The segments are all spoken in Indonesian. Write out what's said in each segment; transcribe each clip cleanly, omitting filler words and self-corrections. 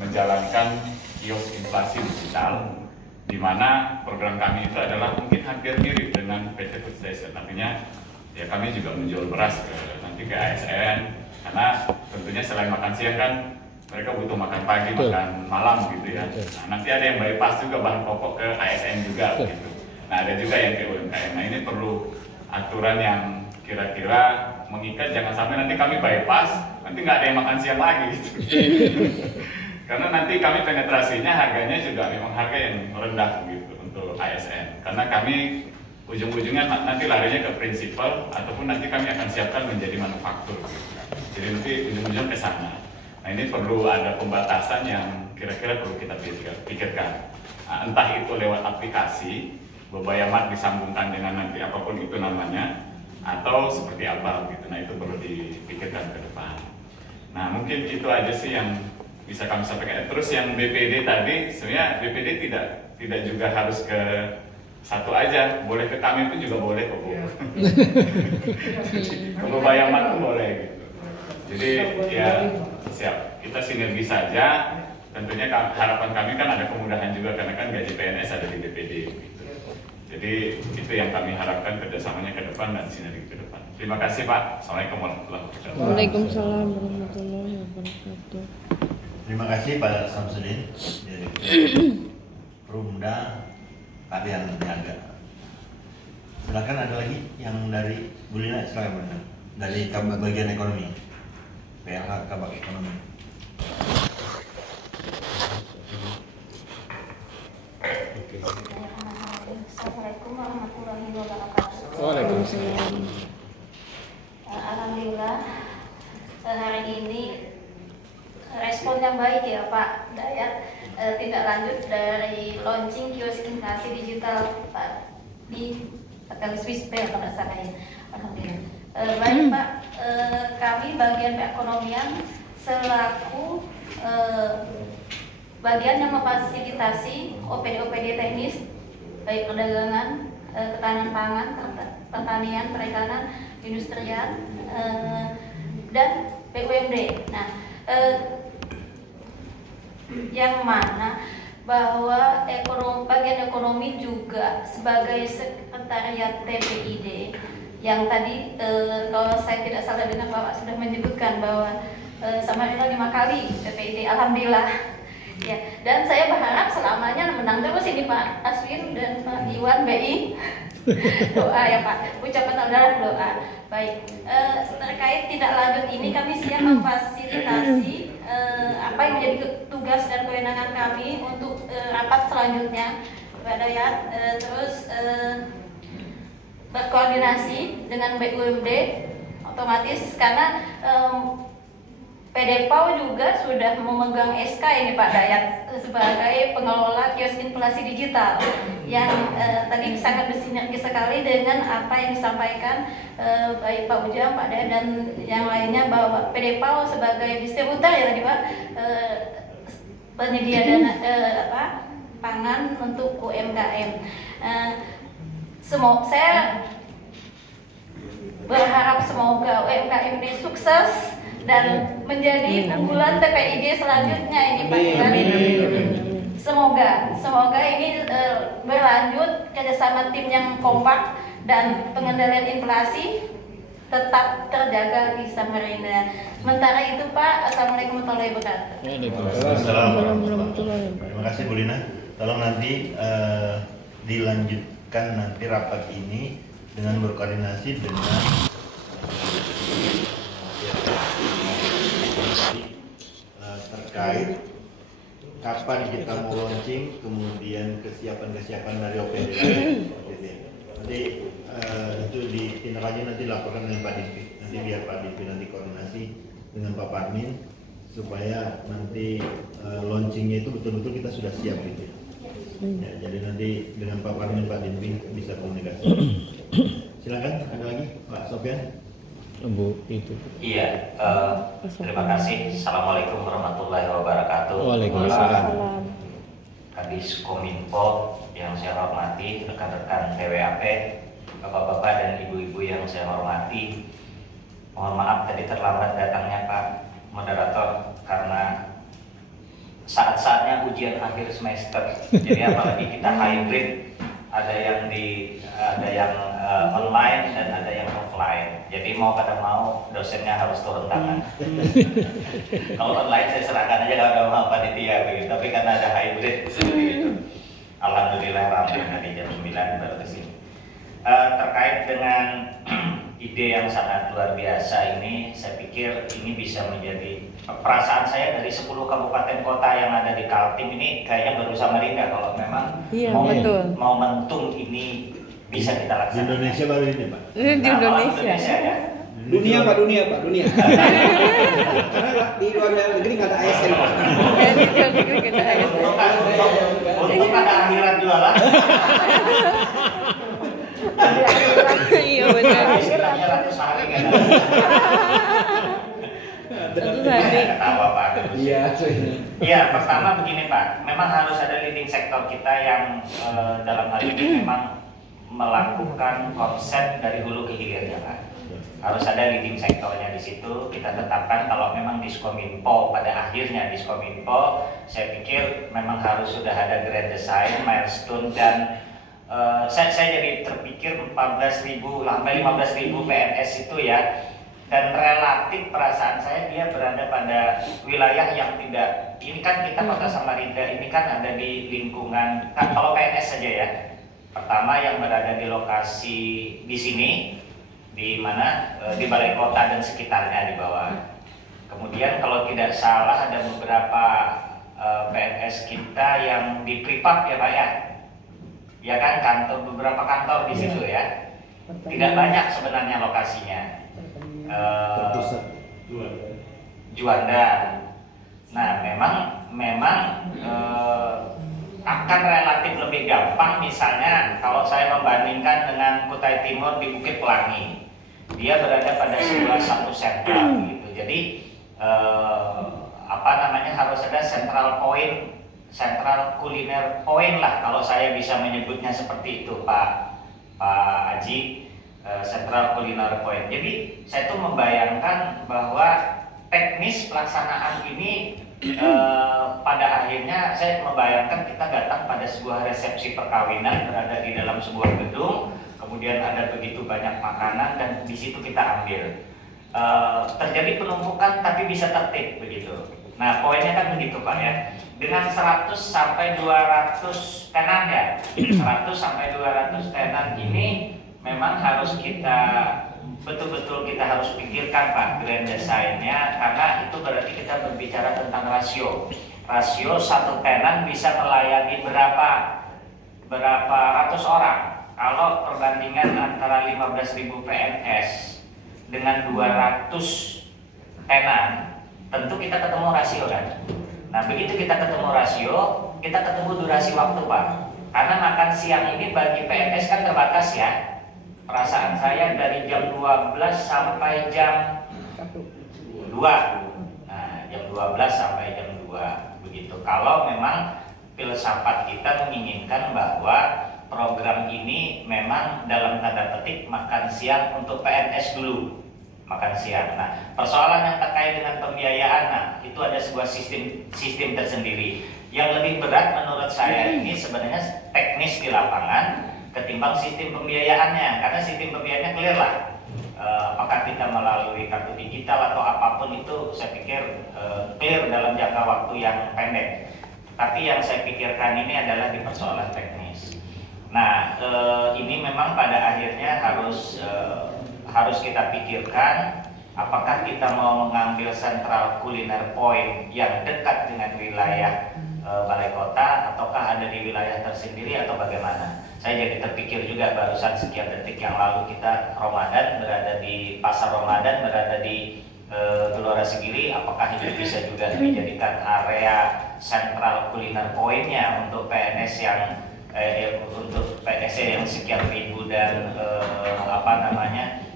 menjalankan kios inflasi digital, di mana program kami itu adalah mungkin hampir mirip dengan PT Food Station. Artinya ya kami juga menjual beras nanti ke ASN, karena tentunya selain makan siang kan mereka butuh makan pagi, makan malam gitu ya. Nah, nanti ada yang bypass juga bahan pokok ke ASN juga gitu. Nah, ada juga yang ke UMKM. Nah, ini perlu aturan yang kira-kira mengikat, jangan sampai nanti kami bypass, nanti nggak ada yang makan siang lagi gitu. Karena nanti kami penetrasinya harganya juga memang harga yang rendah gitu untuk ASN. Karena kami ujung-ujungnya nanti larinya ke prinsipal, ataupun nanti kami akan siapkan menjadi manufaktur gitu. Jadi nanti ujung-ujung ke sana. Nah, ini perlu ada pembatasan yang kira-kira perlu kita pikirkan. Nah, entah itu lewat aplikasi, Bebaya Mart disambungkan dengan nanti apapun itu namanya, atau seperti apa gitu. Nah, itu perlu dipikirkan ke depan. Nah, mungkin itu aja sih yang bisa kami sampaikan. Terus yang BPD tadi, sebenarnya BPD tidak juga harus ke satu aja, boleh ke kami pun juga boleh kok. Ke Bebaya Mart pun boleh gitu. Jadi ya siap, kita sinergi saja. Tentunya harapan kami kan ada kemudahan juga, karena kan gaji PNS ada di BPD gitu. Jadi itu yang kami harapkan kerjasamanya ke depan dan sinergi ke depan. Terima kasih Pak. Assalamualaikum warahmatullahi wabarakatuh. Waalaikumsalam warahmatullahi wabarakatuh. Terima kasih Pak Samsudin dari Perumda Karyan Niaga. Silakan, ada lagi yang dari Bu Lina, silakan benar. Dari bagian ekonomi, PLH Kabak Ekonomi. Assalamualaikum warahmatullahi wabarakatuh. Waalaikumsalam. Alhamdulillah hari ini respon yang baik ya Pak Dayat, tindak lanjut dari launching kios inflasi digital Pak di Hotel Swiss Bay kalau nggak salah ya. Alhamdulillah. Baik Pak, kami bagian perekonomian selaku bagian yang memfasilitasi OPD teknis baik perdagangan, ketahanan pangan, pertanian, perikanan, industrian, dan BUMD. Nah, yang mana bahwa bagian ekonomi juga sebagai sekretariat TPID yang tadi kalau saya tidak salah dengar Bapak sudah menyebutkan bahwa Samarinda 5 kali TPID, alhamdulillah. Ya, dan saya berharap selamanya menang terus ini Pak Aswin dan Pak Iwan BI. Doa ya Pak, ucapan adalah doa. Baik, terkait tindak lanjut ini kami siap memfasilitasi apa yang menjadi tugas dan kewenangan kami untuk rapat selanjutnya Pak Dayat, terus berkoordinasi dengan BUMD otomatis karena PDPAU juga sudah memegang SK ini Pak Dayat sebagai pengelola kios inflasi digital yang tadi sangat bersinergi sekali dengan apa yang disampaikan baik Pak Ujang, Pak Dayat dan yang lainnya, bahwa PDPAU sebagai distributor ya tadi Pak, penyedia dana pangan untuk UMKM. Saya berharap semoga UMKM ini sukses dan menjadi unggulan TPID selanjutnya ini Pak Iwan. Semoga ini berlanjut kerjasama tim yang kompak dan pengendalian inflasi tetap terjaga di Samarinda. Sementara itu Pak, Assalamualaikum warahmatullahi wabarakatuh. Waalaikumsalam. Terima kasih Bu Lina. Tolong nanti dilanjutkan nanti rapat ini dengan berkoordinasi dengan terkait kapan kita mau launching, kemudian kesiapan dari OPD. Nanti itu ditindaklanjuti, nanti laporkan dengan Pak Dimpi. Nanti biar Pak Dimpi nanti koordinasi dengan Pak Parmin supaya nanti launchingnya itu betul-betul kita sudah siap gitu. Ya, jadi nanti dengan Pak Parmin Pak Dimpi bisa komunikasi. Silakan, ada lagi Pak Sofyan. Bu itu. Iya, terima kasih. Assalamualaikum warahmatullahi wabarakatuh. Waalaikumsalam. Kadis Kominfo yang saya hormati, rekan-rekan TWAP, bapak-bapak dan ibu-ibu yang saya hormati. Mohon maaf tadi terlambat datangnya Pak Moderator. ujian akhir semester. Jadi apalagi kita hybrid, ada yang online dan ada yang offline. Jadi mau kada mau dosennya harus turun tangan. Kalau online saya serahkan aja kalau ada mau panitia begitu. Tapi karena ada hybrid seperti itu, alhamdulillah ramai hari jam 9 baru ke sini. Terkait dengan ide yang sangat luar biasa ini, saya pikir ini bisa menjadi perasaan saya dari 10 kabupaten kota yang ada di Kaltim ini kayaknya baru Samarinda kalau memang momentum ini bisa kita Di laksanakan. Indonesia baru ini, Pak. Ini di Indonesia. Ya. Dunia Pak, dunia. Karena di luar negeri nggak ada ASN Pak. Untuk pada akhirat juga lah. Iya benar. Istilahnya ratus hari kan. Tentu saja. Ketawa Pak. Iya, Iya, pertama begini Pak, memang harus ada leading sektor kita yang dalam hal ini memang melakukan konsep dari hulu ke hilir ya Pak. Harus ada leading sektornya di situ. Kita tetapkan kalau memang Diskominfo pada akhirnya Diskominfo, saya pikir memang harus sudah ada grand design, milestone dan saya jadi terpikir 14.000 sampai 15.000 PNS itu ya. Dan relatif perasaan saya dia berada pada wilayah yang tidak, ini kan kita Kota Samarinda ini kan ada di lingkungan, kalau PNS saja ya. Pertama yang berada di lokasi di sini, di mana di Balai Kota dan sekitarnya di bawah. Kemudian kalau tidak salah ada beberapa PNS kita yang di Pripap ya Pak ya. Ya kan kantor, beberapa kantor di situ ya. Tidak banyak sebenarnya lokasinya. Juanda. Nah, memang akan relatif lebih gampang misalnya kalau saya membandingkan dengan Kutai Timur di Bukit Pelangi. Dia berada pada sebuah satu sentral gitu. Jadi harus ada central point, central kuliner point lah kalau saya bisa menyebutnya seperti itu Pak Haji. Central Culinary Point. Jadi saya tuh membayangkan bahwa teknis pelaksanaan ini pada akhirnya saya membayangkan kita datang pada sebuah resepsi perkawinan berada di dalam sebuah gedung, kemudian ada begitu banyak makanan dan di situ kita ambil. Terjadi penumpukan tapi bisa tertib begitu. Nah poinnya kan begitu Pak ya. Dengan 100 sampai 200 tenan ya, 100 sampai 200 tenan ini memang harus kita betul-betul kita harus pikirkan Pak grand design-nya, karena itu berarti kita berbicara tentang rasio satu tenan bisa melayani berapa ratus orang. Kalau perbandingan antara 15.000 PNS dengan 200 tenan, tentu kita ketemu rasio kan. Nah begitu kita ketemu rasio, kita ketemu durasi waktu Pak, karena makan siang ini bagi PNS kan terbatas ya. Perasaan saya dari jam 12 sampai jam 2. Nah, jam 12 sampai jam 2 begitu. Kalau memang filsafat kita menginginkan bahwa program ini memang dalam tanda petik makan siang untuk PNS dulu. Makan siang. Nah, persoalan yang terkait dengan pembiayaan, nah, itu ada sebuah sistem tersendiri. Yang lebih berat menurut saya ini sebenarnya teknis di lapangan ketimbang sistem pembiayaannya, karena sistem pembiayaannya clear lah. Apakah kita melalui kartu digital atau apapun itu saya pikir clear dalam jangka waktu yang pendek. Tapi yang saya pikirkan ini adalah di persoalan teknis. Nah ini memang pada akhirnya harus kita pikirkan apakah kita mau mengambil central culiner point yang dekat dengan wilayah Balai Kota ataukah ada di wilayah tersendiri atau bagaimana. Saya jadi terpikir juga barusan sekian detik yang lalu kita Ramadan berada di Pasar Ramadan, berada di Gelora Sigiri, apakah itu bisa juga dijadikan area central culiner point-nya untuk PNS yang untuk PNS yang sekian ribu dan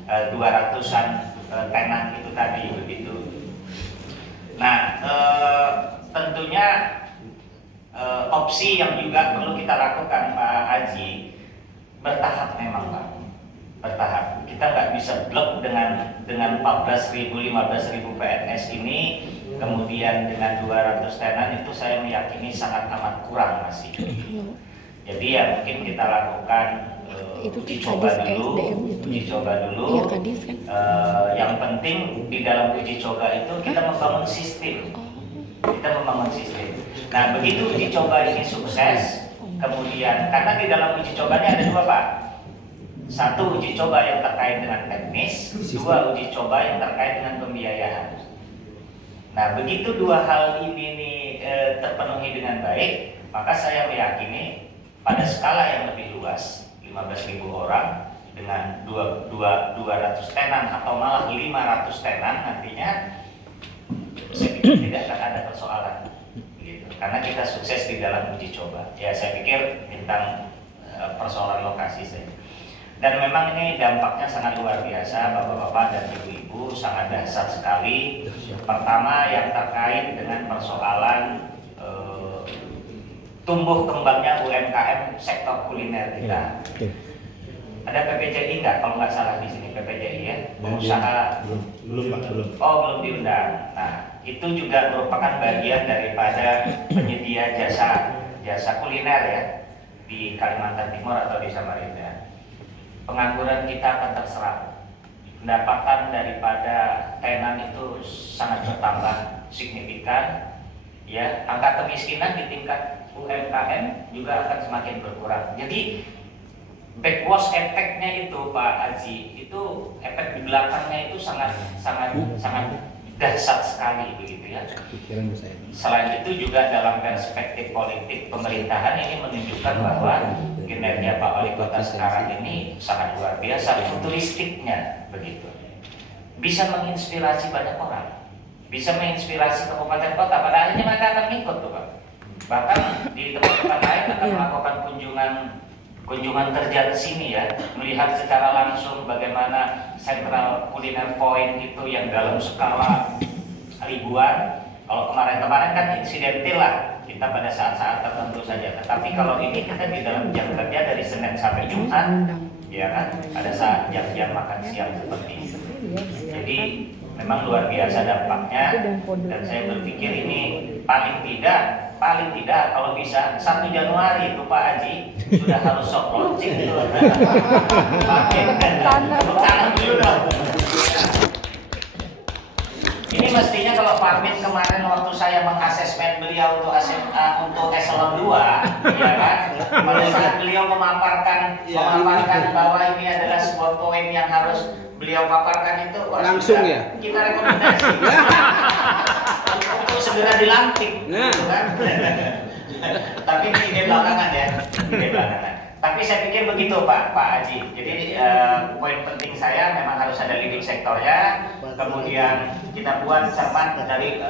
200-an tenan itu tadi begitu. Nah tentunya opsi yang juga perlu kita lakukan Pak Haji, bertahap memang Pak, bertahap. Kita nggak bisa blok dengan 14.000, 15.000 PNS ini kemudian dengan 200 tenan itu saya meyakini sangat amat kurang masih. Jadi ya mungkin kita lakukan Itu uji di coba Kadis dulu, SDM itu. uji coba dulu. Iya, Kadis kan. Yang penting di dalam uji coba itu kita membangun sistem. Kita membangun sistem. Nah begitu uji coba ini sukses, kemudian karena di dalam uji cobanya ada dua Pak. Satu uji coba yang terkait dengan teknis, dua uji coba yang terkait dengan pembiayaan. Nah begitu dua hal ini terpenuhi dengan baik, maka saya meyakini pada skala yang lebih luas, 15.000 orang dengan 200 tenan atau malah 500 tenan nantinya, saya pikir tidak akan ada persoalan, gitu. Karena kita sukses di dalam uji coba. Ya saya pikir tentang persoalan lokasi saja. Dan memang ini dampaknya sangat luar biasa, bapak-bapak dan ibu-ibu, sangat dahsyat sekali. Pertama yang terkait dengan persoalan tumbuh kembangnya UMKM sektor kuliner kita. Ada PPJI nggak? Kalau nggak salah di sini PPJI ya, pengusaha belum Pak, belum. Oh belum diundang. Nah itu juga merupakan bagian daripada penyedia jasa kuliner ya di Kalimantan Timur atau di Samarinda. Pengangguran kita akan terserap. Pendapatan daripada tenan itu sangat bertambah signifikan. Ya, angka kemiskinan di tingkat UMKM juga akan semakin berkurang. Jadi backwash efeknya itu Pak Haji, itu efek di belakangnya itu sangat dahsyat sekali begitu ya. Selain itu juga dalam perspektif politik pemerintahan ini menunjukkan bahwa kinerja Pak Wali Kota sekarang ini sangat luar biasa, futuristiknya begitu. Bisa menginspirasi banyak orang, bisa menginspirasi kabupaten kota. Pada akhirnya mereka akan ikut tuh Pak. Bahkan di tempat-tempat lain akan melakukan kunjungan kerja ke sini ya, melihat secara langsung bagaimana Central Culiner Point itu yang dalam skala ribuan. Kalau kemarin-kemarin kan insidentil lah, kita pada saat-saat tertentu saja. Tetapi kalau ini kita di dalam jam kerja dari Senin sampai Jumat, ya kan, pada saat jam-jam makan siang seperti itu. Jadi memang luar biasa dampaknya, dan saya berpikir ini paling tidak kalau bisa 1 Januari itu Pak Haji sudah harus soft launching dulu. Tanam dulu dong. Ini mestinya kalau Pak Amin kemarin waktu saya mengasesmen beliau untuk untuk eselon 2, ya kan? Pada saat beliau memaparkan bahwa ini adalah sebuah poin yang harus beliau paparkan itu langsung ya. Kita rekomendasi untuk segera dilantik, gitu kan? Tapi ini ide belakangan ya, ide belakangan. Tapi saya pikir begitu Pak Haji. Jadi poin penting saya memang harus ada leading sektornya. Kemudian kita buat cermat dari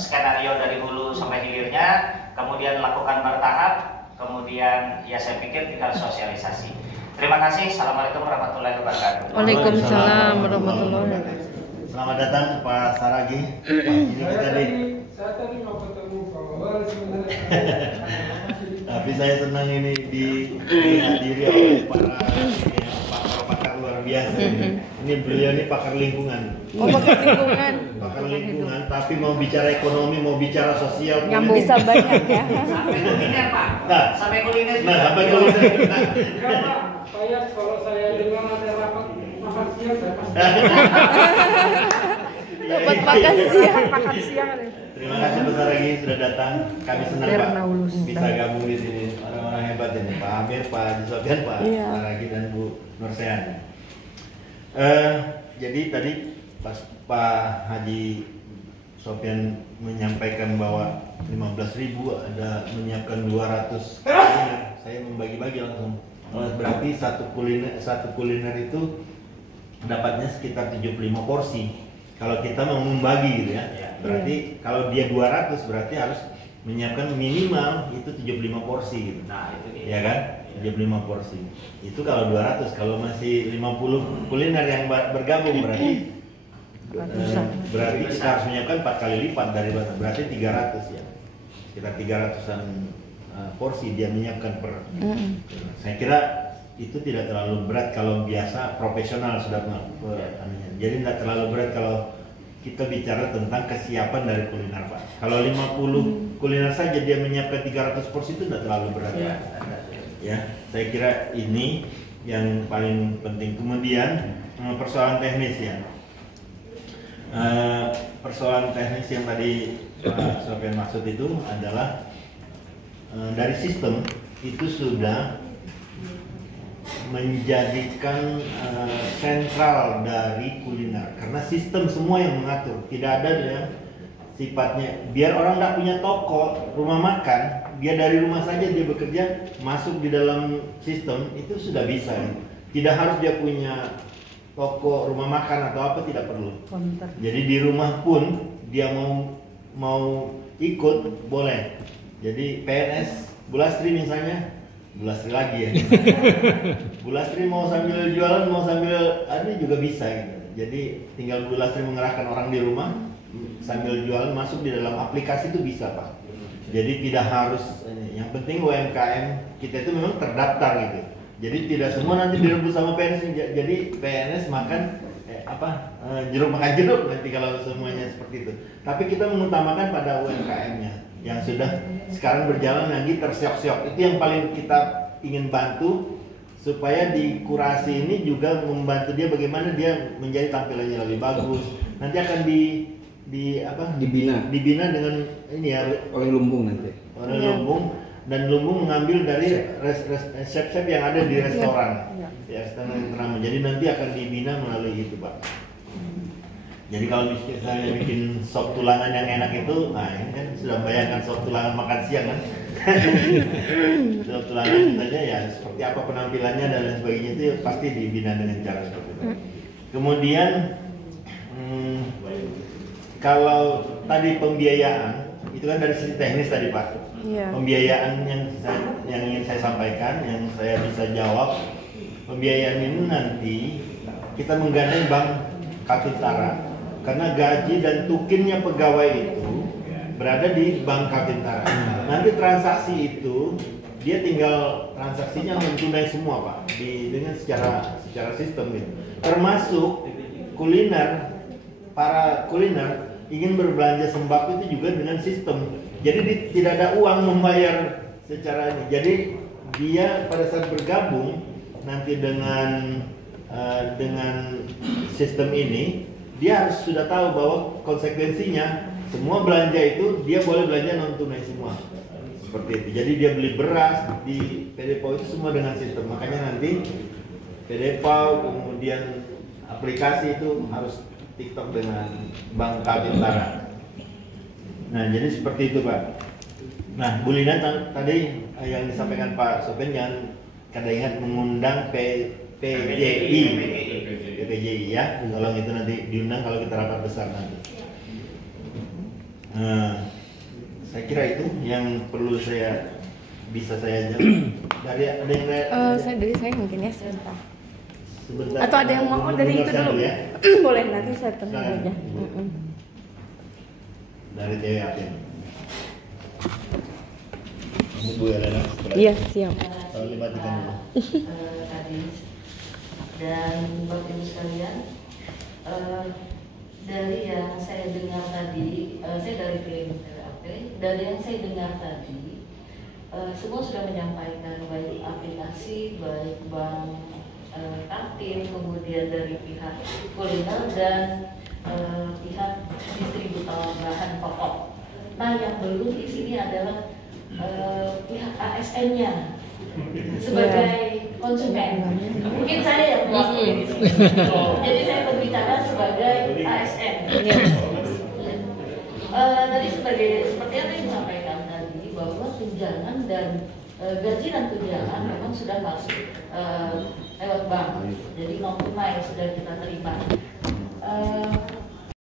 skenario dari hulu sampai hilirnya. Kemudian lakukan bertahap. Kemudian ya saya pikir tinggal sosialisasi. Terima kasih. Assalamualaikum warahmatullahi wabarakatuh. Waalaikumsalam warahmatullahi wabarakatuh. Selamat datang Pak Saragi. Ini kita Saya tadi mau ketemu Pak Wawal sebenarnya. Tapi saya senang ini dihadiri oleh para pakar luar biasa. Ini beliau ini pakar lingkungan. Oh, pakar lingkungan. Pakar lingkungan, tapi mau bicara ekonomi, mau bicara sosial, Nyambung bisa banyak ya. Sampai kuliner Pak. Nah, Sampai kuliner. Nah, sampai kuliner. Enggak Pak, saya kalau saya dengar ada rapat makan siang saya pasti. Dapat makan siang. Terima kasih besar lagi sudah datang. Kami senang Pak bisa gabung di sini. Orang-orang hebat ini, Pak Amir, Pak Haji Sofyan, Pak Saragi dan Bu Nursehan. Jadi tadi pas Pak Haji Sofyan menyampaikan bahwa 15.000 ada menyiapkan 200 kuliner. Saya membagi-bagi langsung. Berarti satu kuliner itu dapatnya sekitar 75 porsi. Kalau kita mau membagi gitu ya. Berarti kalau dia 200 berarti harus menyiapkan minimal itu 75 porsi gitu. Nah, itu dia. Ya kan? 75 porsi. Itu kalau 200, kalau masih 50 kuliner yang bergabung berarti berarti kita harus menyiapkan 4 kali lipat dari berarti 300 ya. Sekitar 300-an porsi dia menyiapkan per. Saya kira itu tidak terlalu berat kalau biasa profesional sudah anunya. Jadi tidak terlalu berat kalau kita bicara tentang kesiapan dari kuliner Pak. Kalau 50 kuliner saja dia menyiapkan 300 porsi itu tidak terlalu berat. Ya, saya kira ini yang paling penting. Kemudian persoalan teknis ya. Persoalan teknis yang tadi Pak Sofyan maksud itu adalah dari sistem itu sudah menjadikan sentral dari kuliner karena sistem semua yang mengatur, tidak ada yang sifatnya biar orang tidak punya toko rumah makan, dia dari rumah saja dia bekerja masuk di dalam sistem itu sudah bisa. Tidak harus dia punya toko rumah makan atau apa, tidak perlu. Jadi di rumah pun dia mau ikut boleh. Jadi PNS Bulastri misalnya, Bulastri lagi ya. Bulastri mau sambil jualan, mau sambil ada juga bisa gitu. Jadi tinggal Bulastri mengerahkan orang di rumah sambil jualan masuk di dalam aplikasi itu bisa Pak. Jadi tidak harus, yang penting UMKM kita itu memang terdaftar gitu. Jadi tidak semua nanti direbut sama PNS. Jadi PNS makan jeruk makan jeruk nanti kalau semuanya seperti itu. Tapi kita mengutamakan pada UMKM-nya yang sudah sekarang berjalan lagi tersiok-siok. Itu yang paling kita ingin bantu supaya di kurasi ini juga membantu dia bagaimana dia menjadi tampilannya lebih bagus. Nanti akan dibina dengan ini ya oleh Lumbung nanti. Oleh Lumbung, dan Lumbung mengambil dari resep-resep yang ada di restoran. Ya, restoran yang ternama. Jadi nanti akan dibina melalui itu, Pak. Jadi kalau misalnya bikin sop tulangan yang enak itu, nah ini kan sudah bayangkan sop tulangan makan siang kan? Sop tulangan saja ya seperti apa penampilannya dan lain sebagainya itu pasti dibina dengan cara seperti itu. Kemudian kalau tadi pembiayaan itu kan dari sisi teknis tadi Pak. Pembiayaan yang ingin saya sampaikan, yang saya bisa jawab, pembiayaan ini nanti kita menggandeng Bank Kaltara. Karena gaji dan tukinnya pegawai itu berada di Bank Kaltara. Nanti transaksi itu dia tinggal transaksinya tunai semua Pak, dengan secara sistem gitu. Termasuk kuliner, para kuliner ingin berbelanja sembako itu juga dengan sistem. Jadi tidak ada uang membayar secara ini. Jadi dia pada saat bergabung nanti dengan sistem ini, dia harus sudah tahu bahwa konsekuensinya semua belanja itu dia boleh belanja non tunai semua seperti itu. Jadi dia beli beras di PD PAU itu semua dengan sistem. Makanya nanti PD PAU kemudian aplikasi itu harus TikTok dengan Bank Kaltara. Nah jadi seperti itu Pak. Nah Bu Lina tadi yang disampaikan Pak Sofyan jangan kada ingat mengundang PPJI ya, tolong itu nanti diundang kalau kita rapat besar nanti. Saya kira itu yang perlu bisa saya jawab. Dari ada yang dari saya mungkin ya sebentar. Sebentar. Atau ada yang mau dari itu dulu? Ya? Boleh nanti saya tanya aja. Dari Dewi Atin. Bu Elena. Iya siap. Tahun 53 dulu. Dan Bapak Ibu sekalian, dari yang saya dengar tadi, saya dari PMTAP, dari yang saya dengar tadi, semua sudah menyampaikan baik aplikasi, baik bank kantin, kemudian dari pihak kuliner dan pihak distributor bahan pokok. Nah, yang belum di sini adalah pihak ASN-nya. Sebagai konsumen, mungkin saya yang mewakili di sini. Jadi saya berbicara sebagai ASN. Tadi seperti apa yang disampaikan tadi bahwa tunjangan dan gaji dan tunjangan memang sudah masuk lewat bank. Jadi non tunai sudah kita terima.